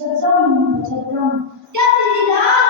Chazam, Chazam. Ja, die Lila.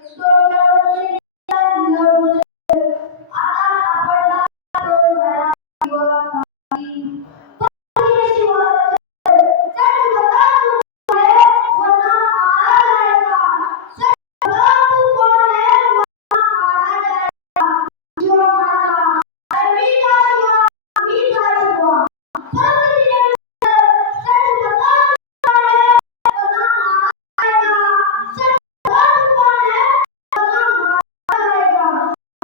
Lord.